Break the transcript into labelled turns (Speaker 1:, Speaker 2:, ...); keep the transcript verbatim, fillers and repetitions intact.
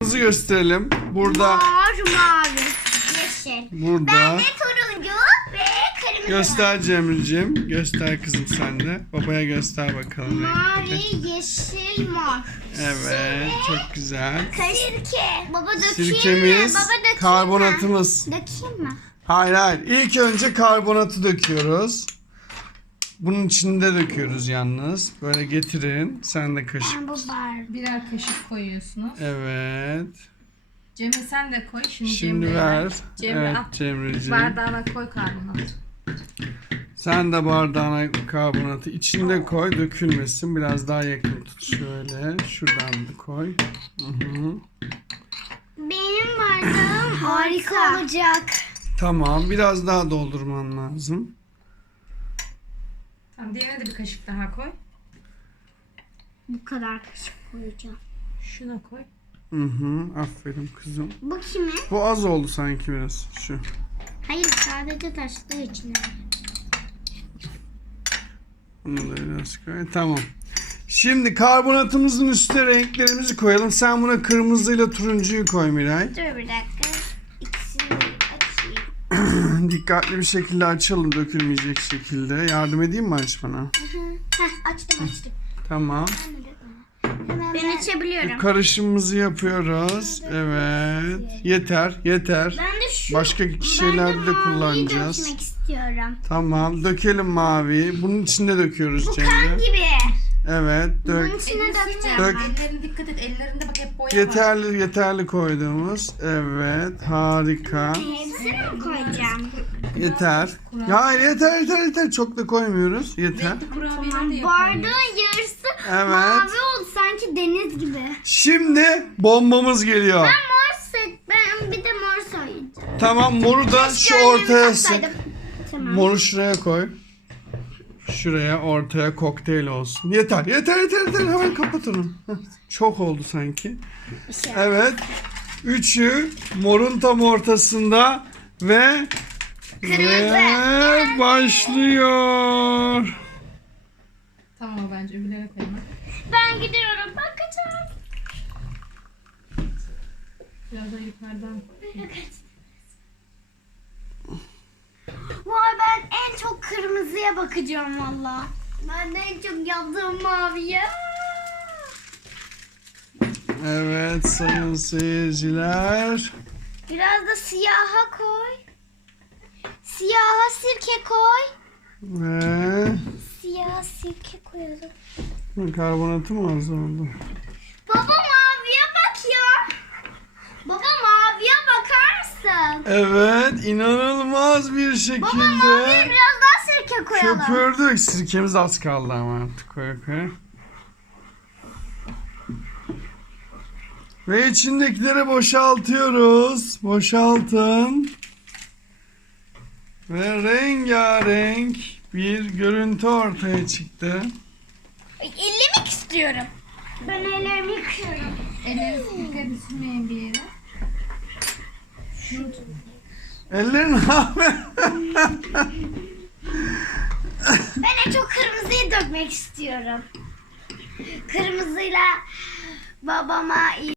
Speaker 1: Kırmızı gösterelim. Burada.
Speaker 2: Mor, mavi, yeşil.
Speaker 1: Burada.
Speaker 2: Ben de turuncu ve kırmızı.
Speaker 1: Göster Cemre'cim. Göster kızım sen de. Babaya göster bakalım.
Speaker 2: Mavi,
Speaker 1: renkleri.
Speaker 2: yeşil, mor.
Speaker 1: Evet, çok güzel.
Speaker 2: Sirke. Baba dökeyim
Speaker 1: Sirkemiz,
Speaker 2: mi? Baba dökeyim
Speaker 1: karbonatımız.
Speaker 2: mi? Dökeyim mi?
Speaker 1: Hayır hayır. İlk önce karbonatı döküyoruz. Bunun içinde döküyoruz yalnız. Böyle getirin. Sen de kaşık.
Speaker 2: Ben bu var.
Speaker 3: Birer kaşık koyuyorsunuz.
Speaker 1: Evet.
Speaker 3: Cemre sen de koy. Şimdi,
Speaker 1: Şimdi
Speaker 3: Cemre'ye
Speaker 1: ver.
Speaker 3: Cemre
Speaker 1: Evet
Speaker 3: al.
Speaker 1: Cemre'ciğim.
Speaker 3: Bardağına koy karbonatı.
Speaker 1: Sen de bardağına karbonatı içinde koy. Dökülmesin. Biraz daha yakın tut. Şöyle. Şuradan da koy. Hı-hı.
Speaker 2: Benim bardağım harika olacak.
Speaker 1: Tamam. Biraz daha doldurman lazım.
Speaker 3: Tamam, diğerine de bir kaşık daha koy.
Speaker 2: Bu kadar kaşık koyacağım.
Speaker 3: Şuna koy.
Speaker 1: Hı hı. Aferin kızım.
Speaker 2: Bu kimin?
Speaker 1: Bu az oldu sanki biraz. Şu.
Speaker 2: Hayır, sadece taştığı için.
Speaker 1: Bunu da biraz koy. Tamam. Şimdi karbonatımızın üstüne renklerimizi koyalım. Sen buna kırmızıyla turuncuyu koy Miray.
Speaker 2: Dur bir dakika. İkisini açayım.
Speaker 1: Dikkatli bir şekilde açalım, dökülmeyecek şekilde. Yardım edeyim mi açmana?
Speaker 2: Heh, açtım açtım.
Speaker 1: Tamam.
Speaker 2: Ben açabiliyorum.
Speaker 1: Karışımımızı yapıyoruz. Evet. Yeter, yeter.
Speaker 2: Ben de şu
Speaker 1: Başka
Speaker 2: ben
Speaker 1: şeylerde de
Speaker 2: maviyi
Speaker 1: kullanacağız.
Speaker 2: dökmek istiyorum.
Speaker 1: Tamam. Dökelim mavi. Bunun içinde döküyoruz
Speaker 2: Bu kan
Speaker 1: Cemre.
Speaker 2: gibi.
Speaker 1: Evet. Dök.
Speaker 2: Bunun içine dökeceğim.
Speaker 1: Dök.
Speaker 2: ben.
Speaker 3: Ellerine dikkat et. Ellerinde bak hep boya var.
Speaker 1: Yeterli, yeterli koyduğumuz. Evet. Harika.
Speaker 2: Hepsini mi koyacağım?
Speaker 1: Yeter. Ya hayır, yeter, yeter, yeter. Çok da koymuyoruz. Yeter.
Speaker 3: Renkli kurabiyeler de
Speaker 2: Tamam,
Speaker 3: yapalım.
Speaker 2: bardağın yarısı
Speaker 1: Evet.
Speaker 2: mavi oldu sanki deniz gibi.
Speaker 1: Şimdi bombamız geliyor.
Speaker 2: Ben mor sık, ben bir de mor soyacağım.
Speaker 1: Tamam, moru da şu
Speaker 2: Önlüğümü
Speaker 1: ortaya sık.
Speaker 2: taksaydım. Tamam.
Speaker 1: Moru şuraya koy. Şuraya ortaya kokteyl olsun. Yeter, yeter, yeter, yeter. Hemen kapat onu. Heh, çok oldu sanki.
Speaker 2: İşte.
Speaker 1: Evet. Üçü morun tam ortasında ve ve başlıyor.
Speaker 3: Tamam o bence öbürlerine koyalım.
Speaker 2: Ben gidiyorum, bakacağım.
Speaker 3: Biraz da yukarıdan.
Speaker 2: Vay, ben en çok kırmızıya bakacağım valla. Ben de en çok yaptığım maviye.
Speaker 1: Evet sayın seyirciler.
Speaker 2: Biraz da siyaha koy. Siyaha sirke koy.
Speaker 1: Ve
Speaker 2: Siyah sirke koyalım.
Speaker 1: karbonatı mı az oldu?
Speaker 2: Baba maviye bak ya. Baba maviye bakar mısın?
Speaker 1: Evet, inanılmaz bir
Speaker 2: Baba
Speaker 1: şekilde
Speaker 2: maviye biraz daha sirke koyalım.
Speaker 1: köpürdük. Sirkemiz az kaldı ama artık koya koya. Ve içindekileri boşaltıyoruz. Boşaltın. Ve rengarenk bir görüntü ortaya çıktı.
Speaker 2: Ay, ellemek istiyorum. Ben ellerimi yıkıyorum.
Speaker 3: Ellerinizi dikkat etmeyin bir yere. Şunu tut.
Speaker 1: Ellerin abi.
Speaker 2: Ben en çok kırmızıyı dökmek istiyorum. Kırmızıyla babama